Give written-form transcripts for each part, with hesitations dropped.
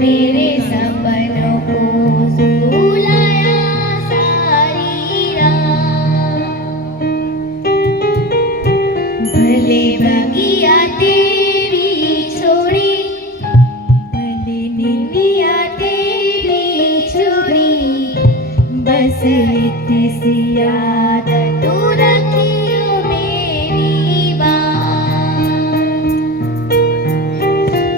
मेरे सपनों को झूलाया सारी रात। भले बगिया तेरी छोड़ी, भले निंदिया तेरी छोड़ी, बस इतनी याद तू रखियो मेरी बात।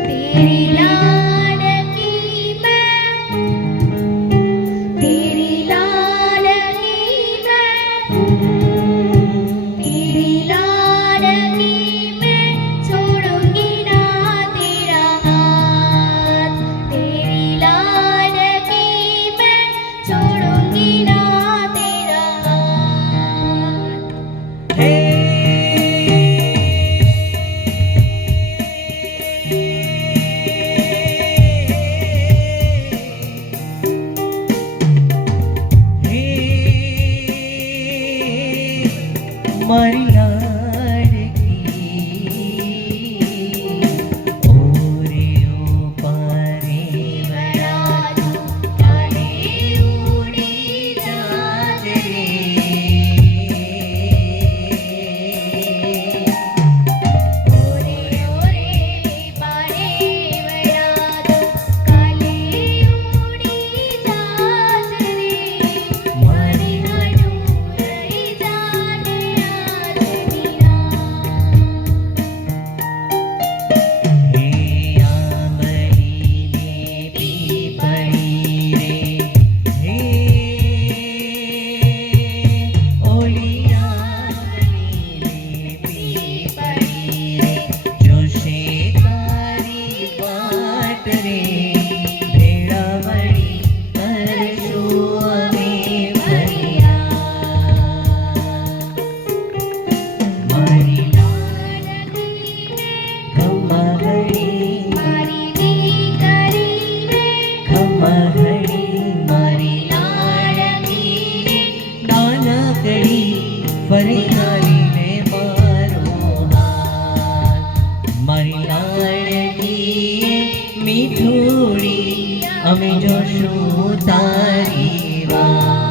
तेरी लाडकी मैं, तेरी लाडकी मैं, तेरी लाडकी मैं, छोड़ूंगी ना तेरा हाथ। तेरी लाडकी मैं, छोड़ूंगी ना तेरा हाथ। हे મારી લાડકી ઓરે ઉપારે વડાલો કાલે ઉડી જાત રે। ઓરે ઓરે પારે વડાલો કાલે ઉડી જાત રે। મારી હાડું રહી જાને આજની રાત। હે આંબલીને પીપળી રે, હે ઓલી આંબલીને પીપળી રે, જોશે તારી વાટ રે, ભેળા વળી કરશું અમે ફરિયાદ। મારી લાડકીને ખમ્મા ઘડી, મારી દીકરીને ખમ્મા ઘડી, મારી લાડકીને નાનકડી ફરી હારીને મારો હાથ। મારી લાડકી મીઠોડી, અમે જોશું તારી વાત।